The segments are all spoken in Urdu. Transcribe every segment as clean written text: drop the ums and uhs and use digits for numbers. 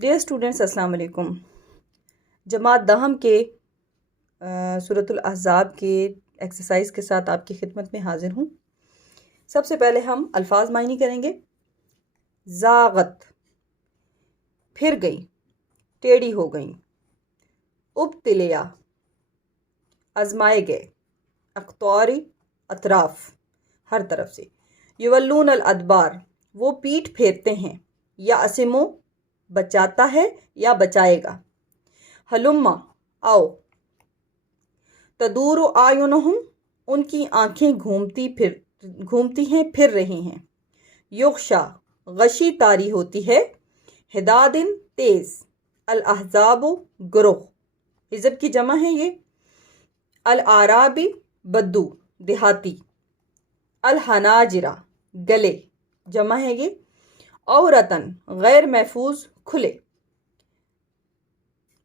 ڈیئر اسٹوڈنٹس، السلام علیکم۔ جماعت دہم کے سورۃ الاحزاب کے ایکسرسائز کے ساتھ آپ کی خدمت میں حاضر ہوں۔ سب سے پہلے ہم الفاظ معنی کریں گے۔ زاغت، پھر گئی، ٹیڑھی ہو گئیں۔ ابتلیا، آزمائے گئے۔ اقطاری، اطراف، ہر طرف سے۔ یولون الادبار، وہ پیٹھ پھیرتے ہیں۔ یعصمو، بچاتا ہے یا بچائے گا۔ ہلما، آؤ۔ تدور اعینہم، ان کی آنکھیں گھومتی ہیں، پھر رہی ہیں۔ یغشا، غشی طاری ہوتی ہے۔ حدادن، تیز۔ الاحزاب، گروہ، حزب کی جمع ہے یہ۔ الاعرابی، بدو، دیہاتی۔ الحناجرہ، گلے، جمع ہے یہ۔ عورتن، غیر محفوظ، کھلے۔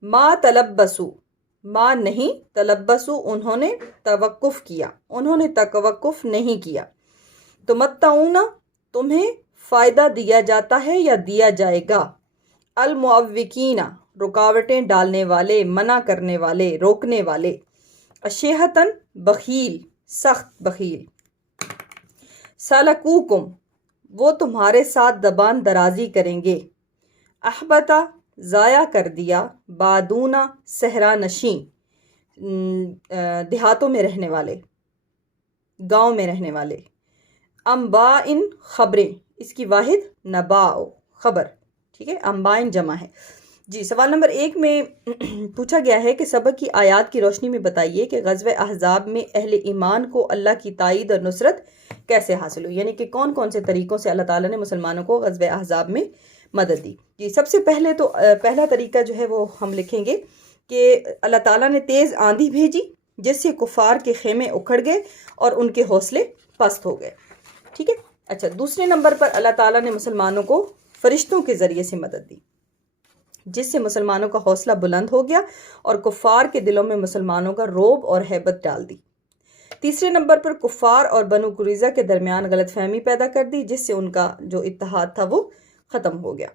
ما تلبسو، ما نہیں، تلبسو، انہوں نے توقف کیا، انہوں نے توقف نہیں کیا۔ تمتعون، تمہیں فائدہ دیا جاتا ہے یا دیا جائے گا۔ المعوقین، رکاوٹیں ڈالنے والے، منع کرنے والے، روکنے والے۔ اشیہتن، بخیل، سخت بخیل۔ سلکوکم، وہ تمہارے ساتھ زبان درازی کریں گے۔ احبتا، ضائع کر دیا۔ بادونا، صحرا نشین، دیہاتوں میں رہنے والے، گاؤں میں رہنے والے۔ انباء، خبریں، اس کی واحد نباء، خبر، ٹھیک ہے، انباء جمع ہے۔ جی، سوال نمبر 1 میں پوچھا گیا ہے کہ سبق کی آیات کی روشنی میں بتائیے کہ غزوہ احزاب میں اہل ایمان کو اللہ کی تائید اور نصرت کیسے حاصل ہوئی، یعنی کہ کون کون سے طریقوں سے اللہ تعالیٰ نے مسلمانوں کو غزوہ احزاب میں مدد دی۔ جی، سب سے پہلے تو پہلا طریقہ جو ہے وہ ہم لکھیں گے کہ اللہ تعالیٰ نے تیز آندھی بھیجی جس سے کفار کے خیمے اکھڑ گئے اور ان کے حوصلے پست ہو گئے، ٹھیک ہے۔ اچھا، دوسرے نمبر پر اللہ تعالیٰ نے مسلمانوں کو فرشتوں کے ذریعے سے مدد دی جس سے مسلمانوں کا حوصلہ بلند ہو گیا اور کفار کے دلوں میں مسلمانوں کا رعب اور ہیبت ڈال دی۔ تیسرے نمبر پر کفار اور بنو قریظہ کے درمیان غلط فہمی پیدا کر دی جس سے ان کا جو اتحاد تھا وہ ختم ہو گیا۔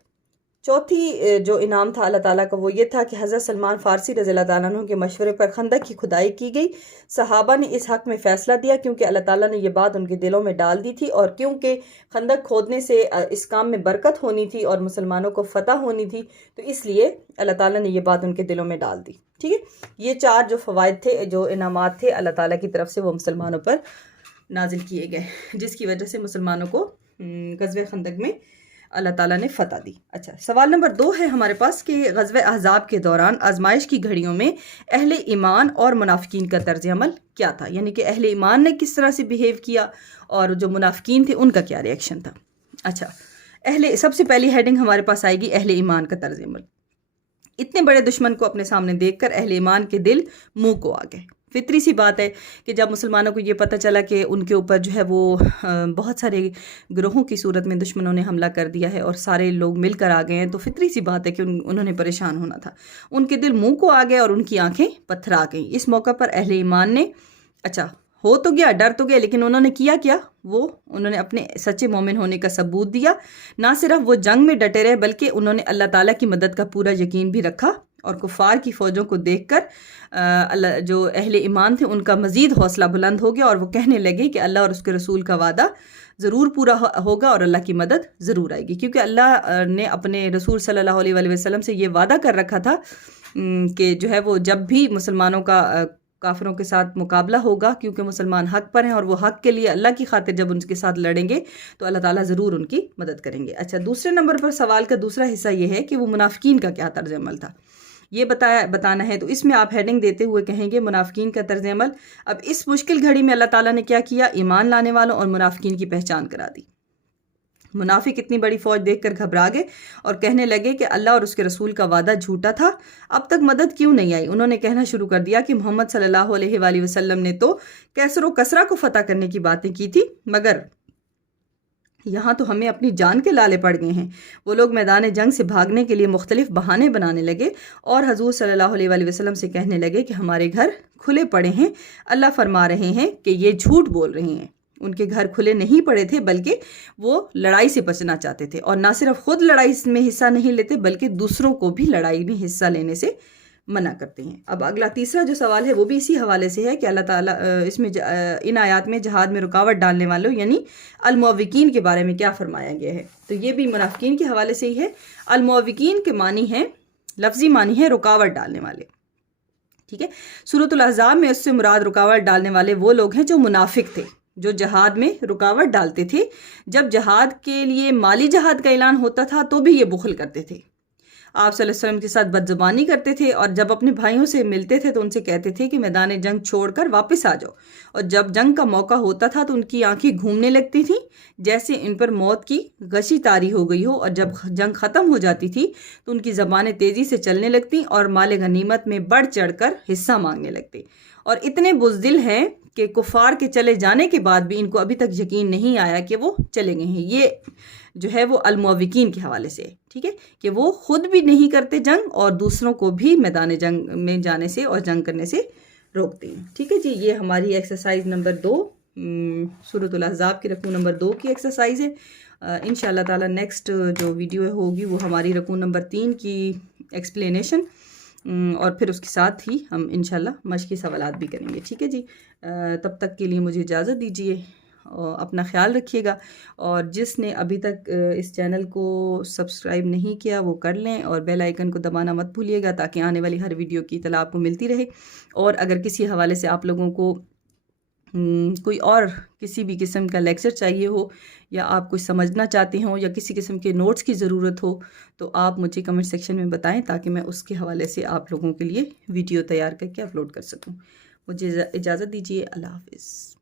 چوتھی جو انعام تھا اللہ تعالیٰ کا وہ یہ تھا کہ حضرت سلمان فارسی رضی اللہ تعالیٰ عنہ کے مشورے پر خندق کی کھدائی کی گئی۔ صحابہ نے اس حق میں فیصلہ دیا کیونکہ اللہ تعالیٰ نے یہ بات ان کے دلوں میں ڈال دی تھی، اور کیونکہ خندق کھودنے سے اس کام میں برکت ہونی تھی اور مسلمانوں کو فتح ہونی تھی، تو اس لیے اللہ تعالیٰ نے یہ بات ان کے دلوں میں ڈال دی، ٹھیک ہے۔ یہ 4 جو فوائد تھے، جو انعامات تھے اللہ تعالیٰ کی طرف سے، وہ مسلمانوں پر نازل کیے گئے جس کی وجہ سے مسلمانوں کو غزوہ خندق میں اللہ تعالیٰ نے فتح دی۔ اچھا، سوال نمبر 2 ہے ہمارے پاس کہ غزوہ احزاب کے دوران آزمائش کی گھڑیوں میں اہل ایمان اور منافقین کا طرز عمل کیا تھا، یعنی کہ اہل ایمان نے کس طرح سے بیہیو کیا اور جو منافقین تھے ان کا کیا ریئیکشن تھا۔ اچھا، سب سے پہلی ہیڈنگ ہمارے پاس آئے گی اہل ایمان کا طرز عمل۔ اتنے بڑے دشمن کو اپنے سامنے دیکھ کر اہل ایمان کے دل منہ کو آ گئے۔ فطری سی بات ہے کہ جب مسلمانوں کو یہ پتہ چلا کہ ان کے اوپر جو ہے وہ بہت سارے گروہوں کی صورت میں دشمنوں نے حملہ کر دیا ہے اور سارے لوگ مل کر آ گئے ہیں، تو فطری سی بات ہے کہ انہوں نے پریشان ہونا تھا۔ ان کے دل منہ کو آ گئے اور ان کی آنکھیں پتھرا گئیں۔ اس موقع پر اہل ایمان نے ہو تو گیا، ڈر تو گیا، لیکن انہوں نے کیا انہوں نے اپنے سچے مومن ہونے کا ثبوت دیا۔ نہ صرف وہ جنگ میں ڈٹے رہے بلکہ انہوں نے اللہ تعالیٰ کی مدد کا پورا یقین بھی رکھا، اور کفار کی فوجوں کو دیکھ کر جو اہل ایمان تھے ان کا مزید حوصلہ بلند ہو گیا، اور وہ کہنے لگے کہ اللہ اور اس کے رسول کا وعدہ ضرور پورا ہوگا اور اللہ کی مدد ضرور آئے گی، کیونکہ اللہ نے اپنے رسول صلی اللہ علیہ وآلہ وسلم سے یہ وعدہ کر رکھا تھا کہ جو ہے وہ جب بھی مسلمانوں کا کافروں کے ساتھ مقابلہ ہوگا، کیونکہ مسلمان حق پر ہیں اور وہ حق کے لیے اللہ کی خاطر جب ان کے ساتھ لڑیں گے تو اللہ تعالیٰ ضرور ان کی مدد کریں گے۔ اچھا، دوسرے نمبر پر سوال کا دوسرا حصہ یہ ہے کہ وہ منافقین کا کیا طرز عمل تھا، یہ بتانا ہے، تو اس میں آپ ہیڈنگ دیتے ہوئے کہیں گے منافقین کا طرز عمل۔ اب اس مشکل گھڑی میں اللہ تعالیٰ نے کیا کیا؟ ایمان لانے والوں اور منافقین کی پہچان کرا دی۔ منافق اتنی بڑی فوج دیکھ کر گھبرا گئے اور کہنے لگے کہ اللہ اور اس کے رسول کا وعدہ جھوٹا تھا، اب تک مدد کیوں نہیں آئی؟ انہوں نے کہنا شروع کر دیا کہ محمد صلی اللہ علیہ وآلہ وسلم نے تو کیسر و کسرا کو فتح کرنے کی باتیں کی تھی، مگر یہاں تو ہمیں اپنی جان کے لالے پڑ گئے ہیں۔ وہ لوگ میدان جنگ سے بھاگنے کے لیے مختلف بہانے بنانے لگے اور حضور صلی اللہ علیہ وآلہ وسلم سے کہنے لگے کہ ہمارے گھر کھلے پڑے ہیں، اللہ فرما رہے ہیں کہ یہ جھوٹ بول رہے ہیں۔ ان کے گھر کھلے نہیں پڑے تھے بلکہ وہ لڑائی سے بچنا چاہتے تھے، اور نہ صرف خود لڑائی میں حصہ نہیں لیتے بلکہ دوسروں کو بھی لڑائی میں حصہ لینے سے منع کرتے ہیں۔ اب اگلا تیسرا جو سوال ہے وہ بھی اسی حوالے سے ہے کہ اللہ تعالیٰ اس میں ان آیات میں جہاد میں رکاوٹ ڈالنے والوں یعنی المعوقین کے بارے میں کیا فرمایا گیا ہے، تو یہ بھی منافقین کے حوالے سے ہی ہے۔ المعوقین کے معنی ہے، لفظی معنی ہے رکاوٹ ڈالنے والے، ٹھیک ہے۔ سورۃ الاحزاب میں اس سے مراد رکاوٹ ڈالنے والے وہ لوگ ہیں جو منافق تھے، جو جہاد میں رکاوٹ ڈالتے تھے۔ جب جہاد کے لیے مالی جہاد کا اعلان ہوتا تھا تو بھی یہ بخل کرتے تھے، آپ صلی اللہ علیہ وسلم کے ساتھ بدزبانی کرتے تھے، اور جب اپنے بھائیوں سے ملتے تھے تو ان سے کہتے تھے کہ میدان جنگ چھوڑ کر واپس آ جاؤ، اور جب جنگ کا موقع ہوتا تھا تو ان کی آنکھیں گھومنے لگتی تھیں جیسے ان پر موت کی غشی طاری ہو گئی ہو، اور جب جنگ ختم ہو جاتی تھی تو ان کی زبانیں تیزی سے چلنے لگتی اور مال غنیمت میں بڑھ چڑھ کر حصہ مانگنے لگتے، اور اتنے بزدل ہیں کہ کفار کے چلے جانے کے بعد بھی ان کو ابھی تک یقین نہیں آیا کہ وہ چلے گئے ہیں۔ یہ جو ہے وہ المعوقین کے حوالے سے، ٹھیک ہے، کہ وہ خود بھی نہیں کرتے جنگ اور دوسروں کو بھی میدان جنگ میں جانے سے اور جنگ کرنے سے روکتے ہیں، ٹھیک ہے جی۔ یہ ہماری ایکسرسائز نمبر 2 سورۃ الاحزاب کی رکوع نمبر 2 کی ایکسرسائز ہے۔ انشاءاللہ تعالی نیکسٹ جو ویڈیو ہوگی وہ ہماری رکوع نمبر 3 کی ایکسپلینیشن، اور پھر اس کے ساتھ ہی ہم انشاءاللہ مشقی سوالات بھی کریں گے، ٹھیک ہے جی۔ تب تک کے لیے مجھے اجازت دیجیے، اپنا خیال رکھیے گا، اور جس نے ابھی تک اس چینل کو سبسکرائب نہیں کیا وہ کر لیں، اور بیل آئیکن کو دبانا مت بھولیے گا تاکہ آنے والی ہر ویڈیو کی اطلاع آپ کو ملتی رہے۔ اور اگر کسی حوالے سے آپ لوگوں کو کوئی اور کسی بھی قسم کا لیکچر چاہیے ہو، یا آپ کچھ سمجھنا چاہتے ہوں، یا کسی قسم کے نوٹس کی ضرورت ہو، تو آپ مجھے کمنٹ سیکشن میں بتائیں تاکہ میں اس کے حوالے سے آپ لوگوں کے لیے ویڈیو تیار کر کے اپلوڈ کر سکوں۔ مجھے اجازت دیجیے، اللہ حافظ۔